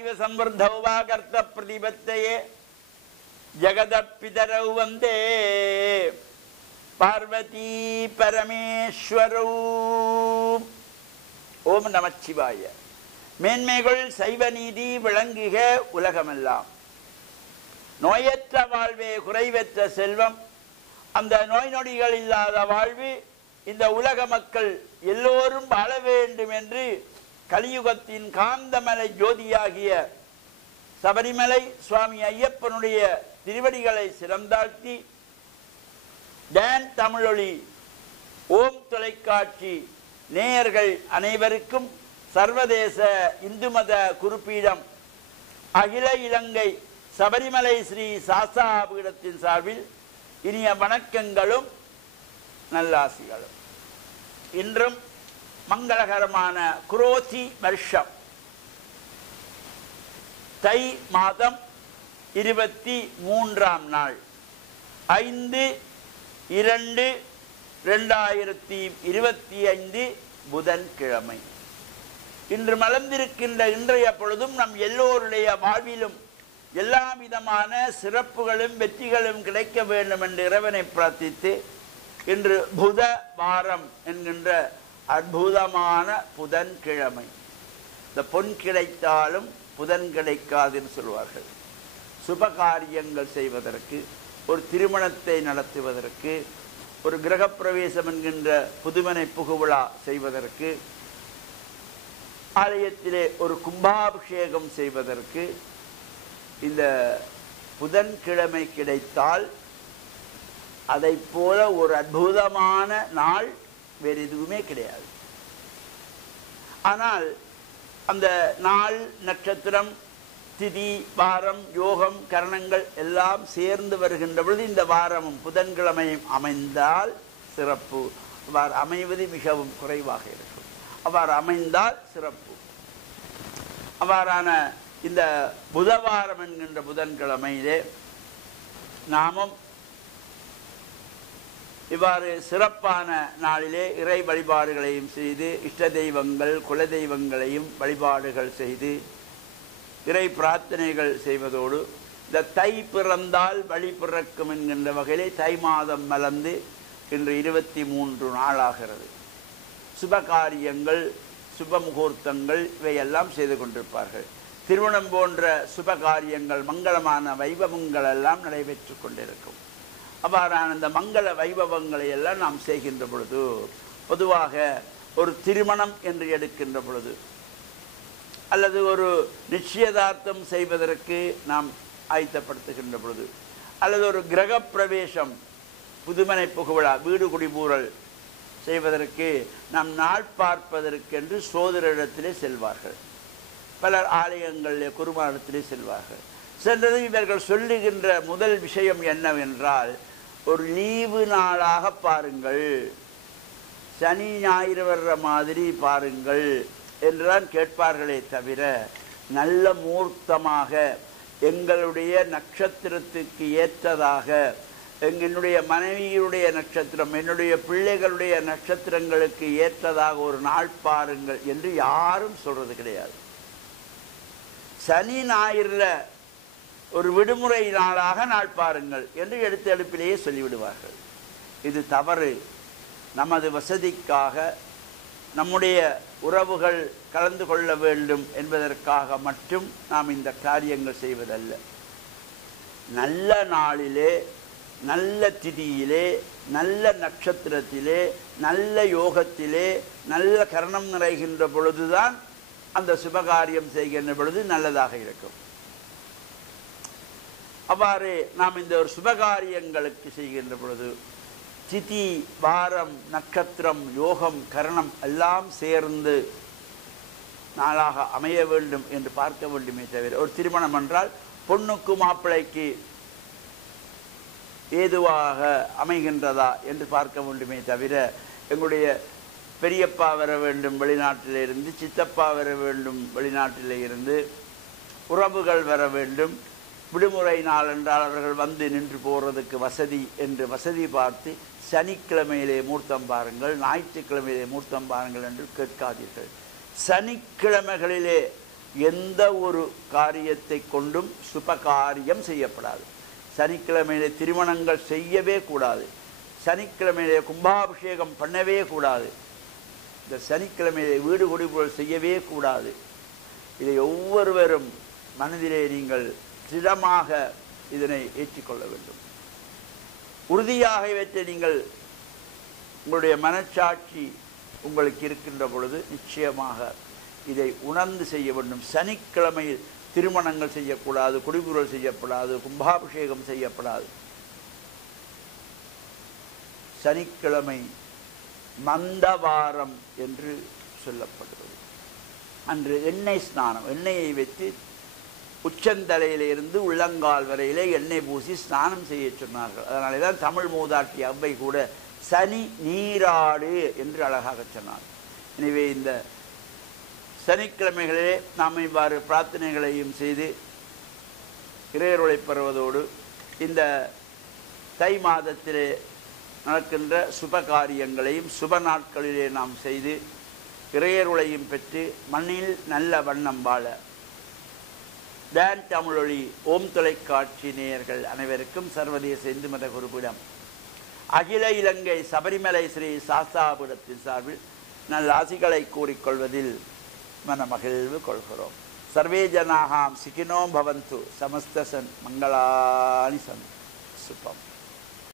இவ சம்வர்த்தௌ வா கர்த்த பிரதிபத்தையே ஜகதப்பிதரௌ வந்தே பார்வதி பரமேஸ்வரௌ. ஓம் நமச்சிவாய. மேன்மைகள் சைவ நீதி விளங்குக உலகமெல்லாம். நோயற்ற வாழ்வே குறைவற்ற செல்வம். அந்த நோய் நொடிகள் இல்லாத வாழ்வு இந்த உலக மக்கள் எல்லோரும் வாழ வேண்டும் என்று கலியுகத்தின் காந்தமலை ஜோதியாகிய சபரிமலை சுவாமி ஐயப்பனுடைய திருவடிகளை சிறந்தாழ்த்தி டான் தமிழொலி ஓம் தொலைக்காட்சி நேயர்கள் அனைவருக்கும் சர்வதேச இந்து மத குறிப்பீடம் அகில இலங்கை சபரிமலை ஸ்ரீ சாஸ்தா பீடத்தின் சார்பில் இனிய வணக்கங்களும் நல்லாசிகளும். இன்றும் மங்களகரமான குரோதி வருஷம் தை மாதம் 23ஆம் நாள் 5/2/2025 புதன்கிழமை. இன்று மலர்ந்திருக்கின்ற இன்றைய பொழுதும் நம் எல்லோருடைய வாழ்விலும் எல்லா விதமான சிறப்புகளும் வெற்றிகளும் கிடைக்க வேண்டும் என்று இறைவனை பிரார்த்தித்து இன்று புத வாரம் என்கின்ற அற்புதமான புதன்கிழமை. இந்த பொன் கிடைத்தாலும் புதன் கிடைக்காதுன்னு சொல்வார்கள். சுபகாரியங்கள் செய்வதற்கு, ஒரு திருமணத்தை நடத்துவதற்கு, ஒரு கிரகப்பிரவேசம் என்கின்ற புதுமனை புகுவிழா செய்வதற்கு, ஆலயத்திலே ஒரு கும்பாபிஷேகம் செய்வதற்கு இந்த புதன்கிழமை கிடைத்தால் அதை போல ஒரு அற்புதமான நாள் வேறு எதுவுமே கிடையாது. ஆனால் அந்த நாள், நட்சத்திரம், திதி, வாரம், யோகம், கரணங்கள் எல்லாம் சேர்ந்து வருகின்ற பொழுது இந்த வாரமும் புதன்கிழமையும் அமைந்தால் சிறப்பு. அவ்வாறு அமைவது மிகவும் குறைவாக இருக்கும். அவ்வாறு அமைந்தால் சிறப்பு. அவ்வாறான இந்த புதவாரம் என்கின்ற புதன்கிழமையிலே நாமும் இவ்வாறு சிறப்பான நாளிலே இறை வழிபாடுகளையும் செய்து, இஷ்ட தெய்வங்கள் குல தெய்வங்களையும் வழிபாடுகள் செய்து இறை பிரார்த்தனைகள் செய்வதோடு, இந்த தை பிறந்தால் வழி பிறக்கும் என்கின்ற வகையிலே தை மாதம் மலர்ந்து இன்று 23 நாளாகிறது. சுபகாரியங்கள், சுப முகூர்த்தங்கள் இவையெல்லாம் செய்து கொண்டிருப்பார்கள். திருமணம் போன்ற சுபகாரியங்கள், மங்களமான வைபவங்கள் எல்லாம் நடைபெற்று கொண்டிருக்கும். அவ்வாறான இந்த மங்கள வைபவங்களை எல்லாம் நாம் செய்கின்ற பொழுது, பொதுவாக ஒரு திருமணம் என்று எடுக்கின்ற பொழுது அல்லது ஒரு நிச்சயதார்த்தம் செய்வதற்கு நாம் ஆயத்தப்படுத்துகின்ற பொழுது, அல்லது ஒரு கிரக பிரவேசம், புதுமனை புகுவிழா, வீடு குடிபூரல் செய்வதற்கு நாம் நாள் பார்ப்பதற்கென்று சோதரிடத்திலே செல்வார்கள். பலர் ஆலயங்களிலே குருமானத்திலே செல்வார்கள். சென்றது இவர்கள் சொல்லுகின்ற முதல் விஷயம் என்னவென்றால், ஒரு லீவு நாளாக பாருங்கள், சனி ஞாயிறு வர்ற மாதிரி பாருங்கள் என்றுதான் கேட்பார்களே தவிர, நல்ல முகூர்த்தமாக எங்களுடைய நட்சத்திரத்துக்கு ஏற்றதாக, என்னுடைய மனைவியுடைய நட்சத்திரம், என்னுடைய பிள்ளைகளுடைய நட்சத்திரங்களுக்கு ஏற்றதாக ஒரு நாள் பாருங்கள் என்று யாரும் சொல்றது கிடையாது. சனி ஞாயிறுல ஒரு விடுமுறை நாளாக நாள் பாருங்கள் என்று எடுத்த எடுப்பிலேயே சொல்லிவிடுவார்கள். இது தவறு. நமது வசதிக்காக, நம்முடைய உறவுகள் கலந்து கொள்ள வேண்டும் என்பதற்காக மட்டும் நாம் இந்த காரியங்கள் செய்வதல்ல. நல்ல நாளிலே, நல்ல திதியிலே, நல்ல நட்சத்திரத்திலே, நல்ல யோகத்திலே, நல்ல கரணம் நிறைகின்ற பொழுதுதான் அந்த சுபகாரியம் செய்கின்ற பொழுது நல்லதாக இருக்கும். அவ்வாறு நாம் இந்த ஒரு சுபகாரியங்களுக்கு செய்கின்ற பொழுது திதி, வாரம், நட்சத்திரம், யோகம், கரணம் எல்லாம் சேர்ந்து நாளாக அமைய வேண்டும் என்று பார்க்க வேண்டுமே தவிர, ஒரு திருமணம் என்றால் பொண்ணுக்கு மாப்பிள்ளைக்கு ஏதுவாக அமைகின்றதா என்று பார்க்க வேண்டுமே தவிர, எங்களுடைய பெரியப்பா வர வேண்டும் வெளிநாட்டிலிருந்து, சித்தப்பா வர வேண்டும் வெளிநாட்டிலிருந்து, உறவுகள் வர வேண்டும், விடுமுறை நாள் என்றால் அவர்கள் வந்து நின்று போறதுக்கு வசதி என்று வசதி பார்த்து சனிக்கிழமையிலே மூர்த்தம் பாருங்கள், ஞாயிற்றுக்கிழமையிலே மூர்த்தம் பாருங்கள் என்று கேட்காதீர்கள். சனிக்கிழமைகளிலே எந்த ஒரு காரியத்தை கொண்டும் சுபகாரியம் செய்யப்படாது. சனிக்கிழமையிலே திருமணங்கள் செய்யவே கூடாது. சனிக்கிழமையிலே கும்பாபிஷேகம் பண்ணவே கூடாது. இந்த சனிக்கிழமையிலே வீடு குடிபோல் செய்யவே கூடாது. இதை ஒவ்வொருவரும் மனதிலே நீங்கள் திடமாக இதனை ஏற்றிக்கொள்ள வேண்டும். உறுதியாக இவற்றை நீங்கள் உங்களுடைய மனச்சாட்சி உங்களுக்கு இருக்கின்ற பொழுது நிச்சயமாக இதை உணர்ந்து செய்ய வேண்டும். சனிக்கிழமையில் திருமணங்கள் செய்யக்கூடாது, குடிபுறல் செய்யப்படாது, கும்பாபிஷேகம் செய்யப்படாது. சனிக்கிழமை மந்தவாரம் என்று சொல்லப்படுகிறது. அன்று எண்ணெய் ஸ்நானம், எண்ணெயை வைத்து உச்சந்தலையிலிருந்து உள்ளங்கால் வரையிலே எண்ணெய் பூசி ஸ்நானம் செய்ய சொன்னார்கள். அதனாலே தான் தமிழ் மூதாட்டி அவ்வை கூட சனி நீராடு என்று அழகாக சொன்னார். எனவே இந்த சனிக்கிழமைகளிலே நாம் இவ்வாறு பிரார்த்தனைகளையும் செய்து இறையருளை பெறுவதோடு இந்த தை மாதத்திலே நடக்கின்ற சுப காரியங்களையும் சுப நாட்களிலே நாம் செய்து இறையருளையும் பெற்று மண்ணில் நல்ல வண்ணம் வாழ டான் தமிழொலி ஓம் தொலைக்காட்சி நேயர்கள் அனைவருக்கும் சர்வதேச இந்து மத குருபீடம் அகில இலங்கை சபரிமலை ஸ்ரீ சாஸ்தாபுரத்தின் சார்பில் நல்ல ஆசிகளை கூறிக்கொள்வதில் மனமகிழ்வு கொள்கிறோம். சர்வே ஜனாகாம் சிகினோ பவந்து சமஸ்தசன் மங்களானி சன் சுபம்.